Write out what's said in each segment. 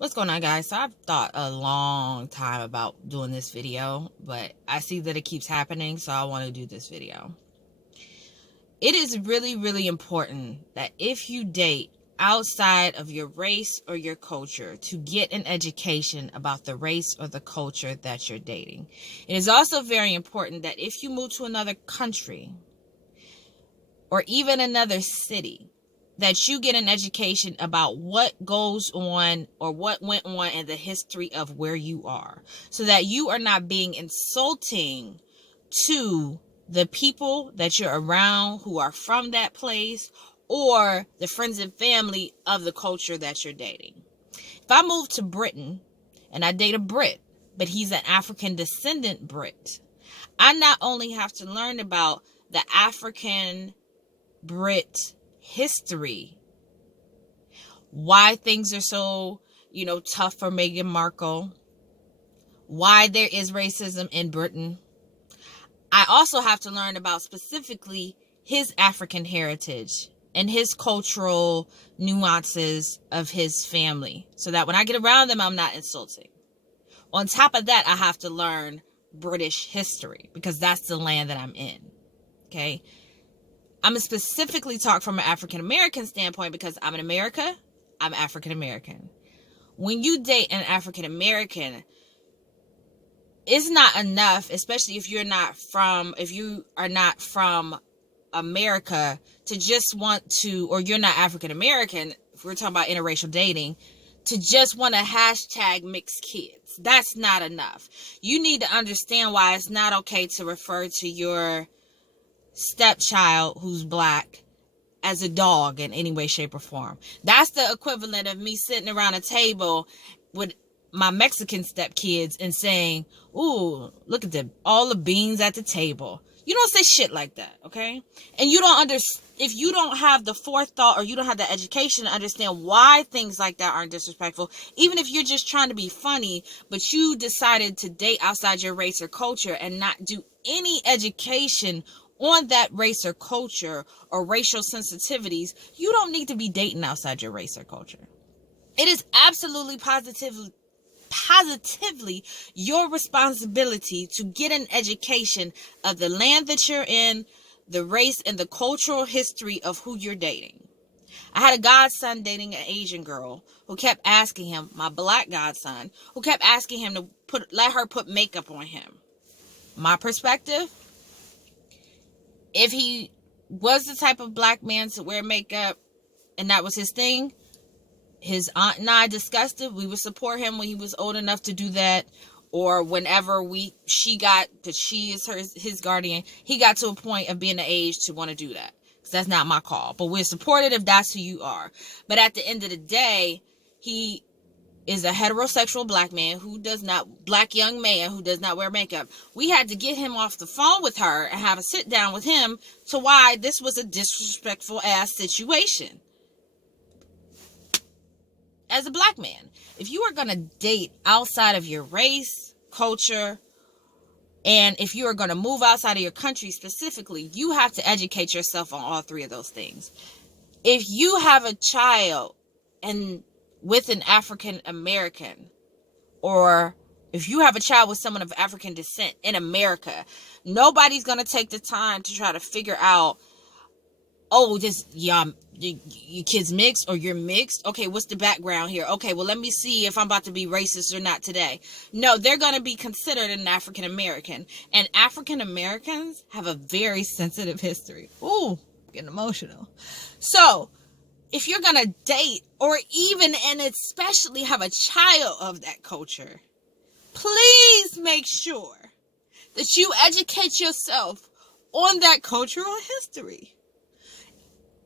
What's going on, guys? So I've thought a long time about doing this video, but I see that it keeps happening, so I want to do this video. It is really, really important that if you date outside of your race or your culture, to get an education about the race or the culture that you're dating. It is also very important that if you move to another country or even another city, that you get an education about what goes on or what went on in the history of where you are, so that you are not being insulting to the people that you're around who are from that place or the friends and family of the culture that you're dating. If I move to Britain and I date a Brit, but he's an African descendant Brit, I not only have to learn about the African Brit history, why things are so, tough for Meghan Markle, why there is racism in Britain. I also have to learn about specifically his African heritage and his cultural nuances of his family, so that when I get around them, I'm not insulting. On top of that, I have to learn British history because that's the land that I'm in. Okay. I'm going to specifically talk from an African-American standpoint because I'm in America, I'm African-American. When you date an African-American, it's not enough, especially if you are not from America, to just want to, or you're not African-American, if we're talking about interracial dating, to just want to hashtag mixed kids. That's not enough. You need to understand why it's not okay to refer to your stepchild who's black as a dog in any way, shape, or form. That's the equivalent of me sitting around a table with my Mexican stepkids and saying, "Ooh, look at all the beans at the table." You don't say shit like that, okay? And if you don't have the forethought or you don't have the education to understand why things like that aren't disrespectful, even if you're just trying to be funny, but you decided to date outside your race or culture and not do any education on that race or culture or racial sensitivities, you don't need to be dating outside your race or culture. It is absolutely positively your responsibility to get an education of the land that you're in, the race, and the cultural history of who you're dating. I had a godson dating an Asian girl who kept asking him, my black godson, who kept asking him to let her put makeup on him. My perspective, if he was the type of black man to wear makeup and that was his thing, his aunt and I discussed it. We would support him when he was old enough to do that, or whenever she is his guardian, he got to a point of being the age to want to do that. Because that's not my call. But we're supportive if that's who you are. But at the end of the day, he is a heterosexual black young man who does not wear makeup. We had to get him off the phone with her and have a sit down with him to why this was a disrespectful ass situation. As a black man, if you are going to date outside of your race, culture, and if you are going to move outside of your country specifically, you have to educate yourself on all three of those things. If you have a child with an African American, or if you have a child with someone of African descent in America, nobody's going to take the time to try to figure out, your kid's mixed or you're mixed. Okay, what's the background here? Okay, well, let me see if I'm about to be racist or not today. No, they're going to be considered an African American. And African Americans have a very sensitive history. Ooh, getting emotional. So, if you're going to date or even and especially have a child of that culture, please make sure that you educate yourself on that cultural history.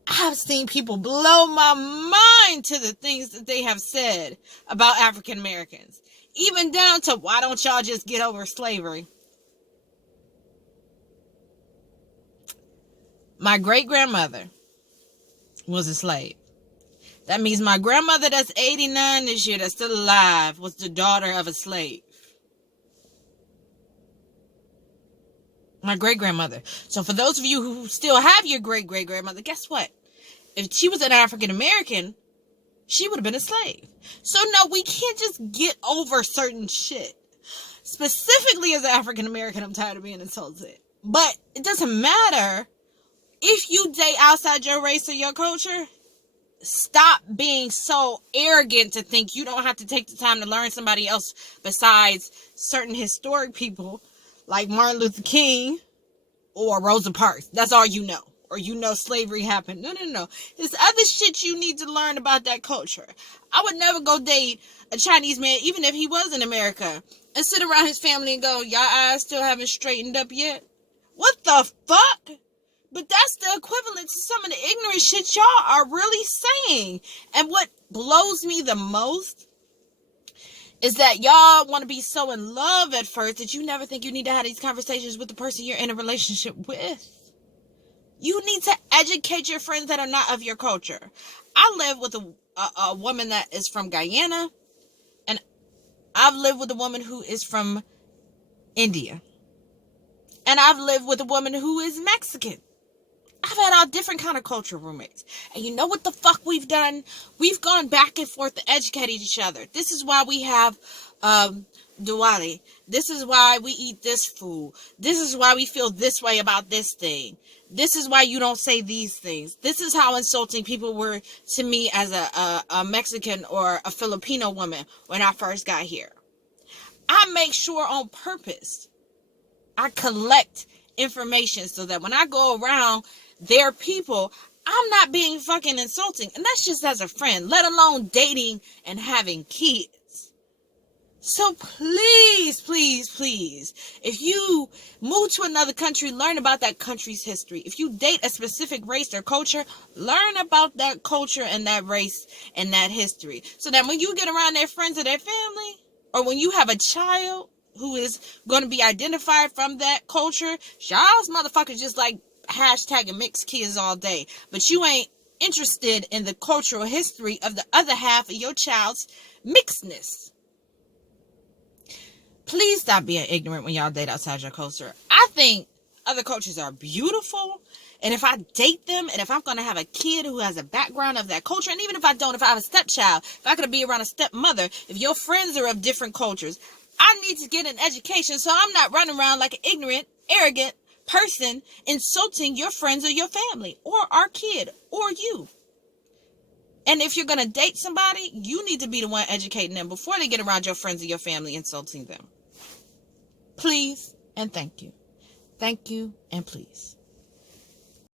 I've seen people blow my mind to the things that they have said about African Americans, even down to, why don't y'all just get over slavery? My great-grandmother was a slave. That means my grandmother that's 89 this year, that's still alive, was the daughter of a slave. My great-grandmother. So for those of you who still have your great-great-grandmother, guess what? If she was an African-American, she would have been a slave. So no, we can't just get over certain shit. Specifically as an African American, I'm tired of being insulted. But it doesn't matter if you date outside your race or your culture. Stop being so arrogant to think you don't have to take the time to learn somebody else besides certain historic people like Martin Luther King or Rosa Parks. That's all you know. Or you know slavery happened. No. There's other shit you need to learn about that culture. I would never go date a Chinese man, even if he was in America, and sit around his family and go, y'all eyes still haven't straightened up yet? What the fuck? But that's the equivalent to some of the ignorant shit y'all are really saying. And what blows me the most is that y'all want to be so in love at first that you never think you need to have these conversations with the person you're in a relationship with. You need to educate your friends that are not of your culture. I live with a woman that is from Guyana, and I've lived with a woman who is from India. And I've lived with a woman who is Mexican. I've had all different kind of cultural roommates. And you know what the fuck we've done? We've gone back and forth to educate each other. This is why we have Diwali. This is why we eat this food. This is why we feel this way about this thing. This is why you don't say these things. This is how insulting people were to me as a Mexican or a Filipino woman when I first got here. I make sure on purpose I collect information so that when I go around their people, I'm not being fucking insulting. And that's just as a friend, let alone dating and having kids. So please, if you move to another country, learn about that country's history. If you date a specific race or culture, learn about that culture and that race and that history. So that when you get around their friends or their family, or when you have a child who is going to be identified from that culture, y'all's motherfuckers just like hashtagging mixed kids all day. But you ain't interested in the cultural history of the other half of your child's mixedness. Please stop being ignorant when y'all date outside your culture. I think other cultures are beautiful. And if I date them, and if I'm going to have a kid who has a background of that culture, and even if I don't, if I have a stepchild, if I could be around a stepmother, if your friends are of different cultures, I need to get an education so I'm not running around like an ignorant, arrogant person insulting your friends or your family or our kid or you. And if you're going to date somebody, you need to be the one educating them before they get around your friends or your family insulting them. Please and thank you. Thank you and please.